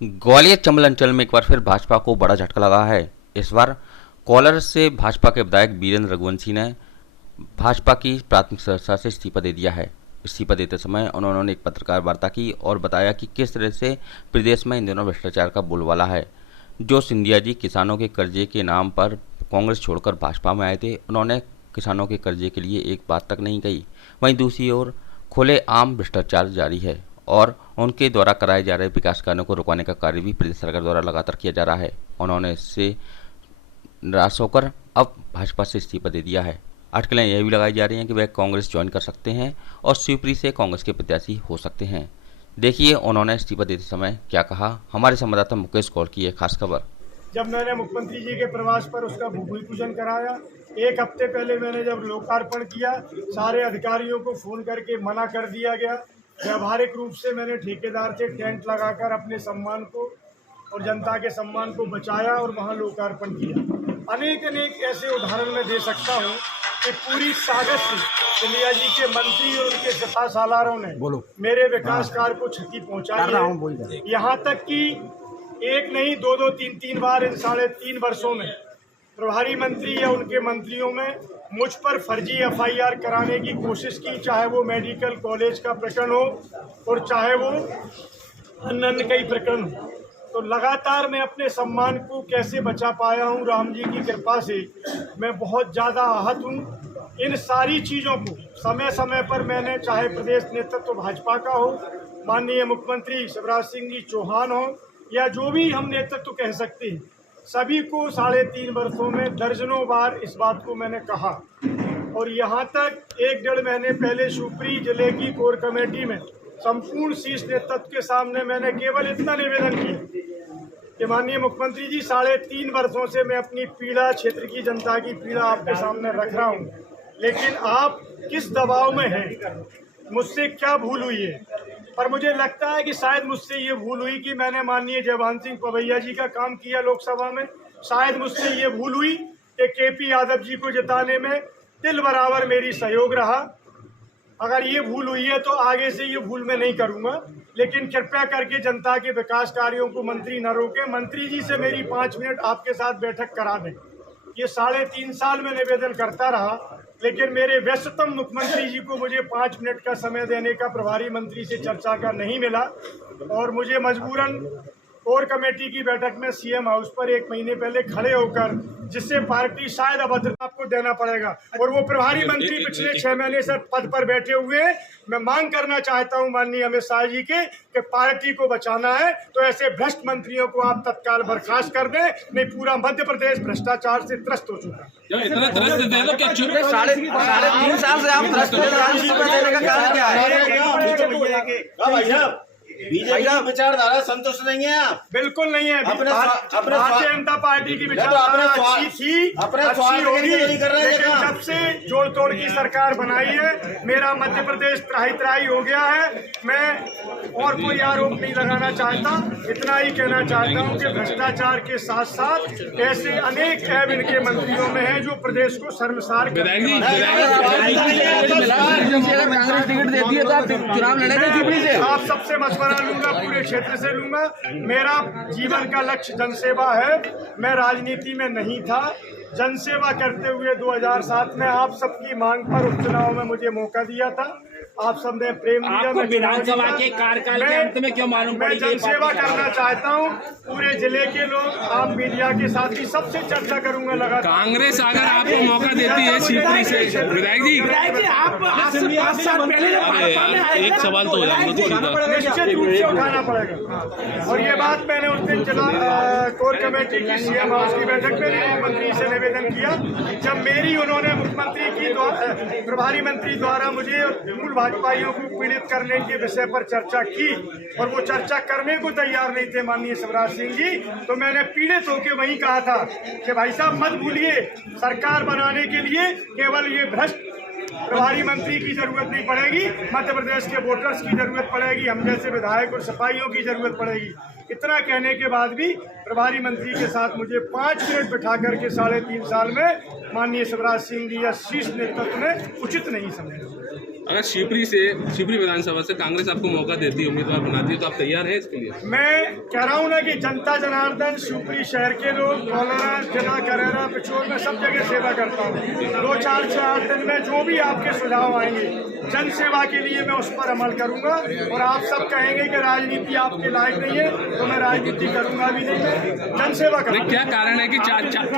ग्वालियर चंबल अंचल में एक बार फिर भाजपा को बड़ा झटका लगा है। इस बार कोलार से भाजपा के विधायक वीरेंद्र रघुवंशी ने भाजपा की प्राथमिक सदस्यता से इस्तीफा दे दिया है। इस्तीफा देते समय उन्होंने एक पत्रकार वार्ता की और बताया कि किस तरह से प्रदेश में इन दिनों भ्रष्टाचार का बोलबाला है। जो सिंधिया जी किसानों के कर्जे के नाम पर कांग्रेस छोड़कर भाजपा में आए थे, उन्होंने किसानों के कर्जे के लिए एक बात तक नहीं कही। वहीं दूसरी ओर खुलेआम भ्रष्टाचार जारी है और उनके द्वारा कराए जा रहे विकास कार्यों को रुकवाने का कार्य भी प्रदेश सरकार द्वारा लगातार किया जा रहा है। उन्होंने इससे निराश होकर अब भाजपा से इस्तीफा दे दिया है। अटकलें यह भी लगाई जा रही हैं कि वह कांग्रेस ज्वाइन कर सकते हैं और शिवपुरी से कांग्रेस के प्रत्याशी हो सकते हैं। देखिए उन्होंने इस्तीफा देते समय क्या कहा। हमारे संवाददाता मुकेश कौल की एक खास खबर। जब मैंने मुख्यमंत्री जी के प्रवास पर उसका भूमि पूजन कराया, एक हफ्ते पहले मैंने जब लोकार्पण किया, सारे अधिकारियों को फोन करके मना कर दिया गया। व्यवहारिक रूप से मैंने ठेकेदार से टेंट लगाकर अपने सम्मान को और जनता के सम्मान को बचाया और वहां लोकार्पण किया। अनेक ऐसे उदाहरण मैं दे सकता हूं कि पूरी ताकत से सिंधिया जी के मंत्री और उनके सत्ता सालारों ने मेरे विकास कार्य को क्षति पहुंचाई है। यहाँ तक कि एक नहीं, दो, तीन बार इन 3.5 वर्षों में प्रभारी मंत्री या उनके मंत्रियों में मुझ पर फर्जी FIR कराने की कोशिश की, चाहे वो मेडिकल कॉलेज का प्रकरण हो और चाहे वो अन्य कई प्रकरण हो। तो लगातार मैं अपने सम्मान को कैसे बचा पाया हूँ, राम जी की कृपा से मैं बहुत ज़्यादा आहत हूँ। इन सारी चीज़ों को समय समय पर मैंने, चाहे प्रदेश नेतृत्व भाजपा का हो, माननीय मुख्यमंत्री शिवराज सिंह जी चौहान हो या जो भी हम नेतृत्व कह सकते हैं, सभी को 3.5 वर्षों में दर्जनों बार इस बात को मैंने कहा। और यहाँ तक 1-1.5 महीने पहले शिवपुरी जिले की कोर कमेटी में संपूर्ण शीर्ष नेतृत्व के सामने मैंने केवल इतना निवेदन किया कि माननीय मुख्यमंत्री जी, 3.5 वर्षों से मैं अपनी पीड़ा, क्षेत्र की जनता की पीड़ा आपके सामने रख रहा हूँ, लेकिन आप किस दबाव में हैं, मुझसे क्या भूल हुई है। पर मुझे लगता है कि शायद मुझसे ये भूल हुई कि मैंने माननीय जयभान सिंह पवैया जी का काम किया लोकसभा में। शायद मुझसे ये भूल हुई कि KP यादव जी को जिताने में तिल बराबर मेरी सहयोग रहा। अगर ये भूल हुई है तो आगे से ये भूल मैं नहीं करूंगा, लेकिन कृपया करके जनता के विकास कार्यों को मंत्री न रोके। मंत्री जी से मेरी 5 मिनट आपके साथ बैठक करा दें। ये 3.5 साल में निवेदन करता रहा, लेकिन मेरे व्यस्ततम मुख्यमंत्री जी को मुझे 5 मिनट का समय देने का प्रभारी मंत्री से चर्चा का नहीं मिला और मुझे मजबूरन कोर कमेटी की बैठक में CM हाउस पर 1 महीने पहले खड़े होकर, जिससे पार्टी शायद अभद्रता आपको देना पड़ेगा, और वो प्रभारी मंत्री पिछले 6 महीने से पद पर बैठे हुए हैं। मैं मांग करना चाहता हूं माननीय अमित शाह जी के कि पार्टी को बचाना है तो ऐसे भ्रष्ट मंत्रियों को आप तत्काल बर्खास्त कर दें, नहीं पूरा मध्य प्रदेश भ्रष्टाचार से त्रस्त हो चुका है। इतना त्रस्त दे दो क्या? 3.5 साल से आप त्रस्त देने का कारण क्या है? बीजेपी की विचारधारा संतुष्ट नहीं है आप? बिल्कुल नहीं है। अपने भारतीय जनता पार्टी की विचारधारा अच्छी थी, अच्छी होगी, लेकिन जब से जोड़ तोड़ की सरकार बनाई है, मेरा मध्य प्रदेश त्राही हो गया है। मैं और कोई आरोप नहीं लगाना चाहता, इतना ही कहना चाहता हूँ कि भ्रष्टाचार के साथ साथ ऐसे अनेक ऐब इनके मंत्रियों में है जो प्रदेश को शर्मसार कर रहे हैं। कांग्रेस टिकट देती है तो आप चुनाव लड़ेंगे शिवपुरी से? आप सबसे मशवरा लूंगा, पूरे क्षेत्र से लूंगा। मेरा जीवन का लक्ष्य जनसेवा है। मैं राजनीति में नहीं था, जनसेवा करते हुए 2007 में आप सबकी मांग पर उपचुनाव में मुझे मौका दिया था। आप सबने प्रेम दिया। आपको विधानसभा के कार्यकाल के अंत में क्यों मालूम पड़ी? मैं जनसेवा करना चाहता हूँ। पूरे जिले के लोग, आप मीडिया के साथ ही सबसे चर्चा करूंगा लगातार। कांग्रेस अगर आपको मौका देती है शिवपुरी से, विधायक जी आप आज से 5 साल पहले एक सवाल तो निश्चित रूप से उठाना पड़ेगा। और ये बात मैंने उस दिन जिला कोर कमेटी की CM हाउस की बैठक में मुख्यमंत्री से निवेदन किया, जब मेरी उन्होंने मुख्यमंत्री की प्रभारी मंत्री द्वारा मुझे मूल भाजपाइयों को पीड़ित करने के विषय पर चर्चा की और वो चर्चा करने को तैयार नहीं थे माननीय शिवराज सिंह जी, तो मैंने पीड़ित होकर वही कहा था कि भाई साहब मत भूलिए, सरकार बनाने के लिए केवल ये भ्रष्ट प्रभारी मंत्री की जरूरत नहीं पड़ेगी, मध्य प्रदेश के वोटर्स की जरूरत पड़ेगी, हम जैसे विधायक और सिपाहियों की जरूरत पड़ेगी। इतना कहने के बाद भी प्रभारी मंत्री के साथ मुझे 5 मिनट बिठा करके 3.5 साल में माननीय शिवराज सिंह जी या शीर्ष नेतृत्व ने उचित नहीं समझा। अगर शिवपुरी विधानसभा से कांग्रेस आपको मौका देती है, उम्मीदवार बनाती है, तो आप तैयार हैं इसके लिए? मैं कह रहा हूँ ना कि जनता जनार्दन शिवपुरी शहर के लोग कौलारा जिला करेरा पिछोर में सब जगह सेवा करता हूँ। 2-4 दिन में जो भी आपके सुझाव आएंगे जन सेवा के लिए मैं उस पर अमल करूंगा। और आप सब कहेंगे कि राजनीति आपके लायक नहीं है तो मैं राजनीति करूंगा भी नहीं, मैं जन सेवा करूंगा। क्या कारण है कि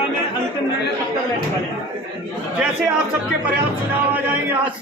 में अंतिम निर्णय पत्थर लेने वाली है। जैसे आप सबके पर्याप्त सुझाव आ जाएंगे आज से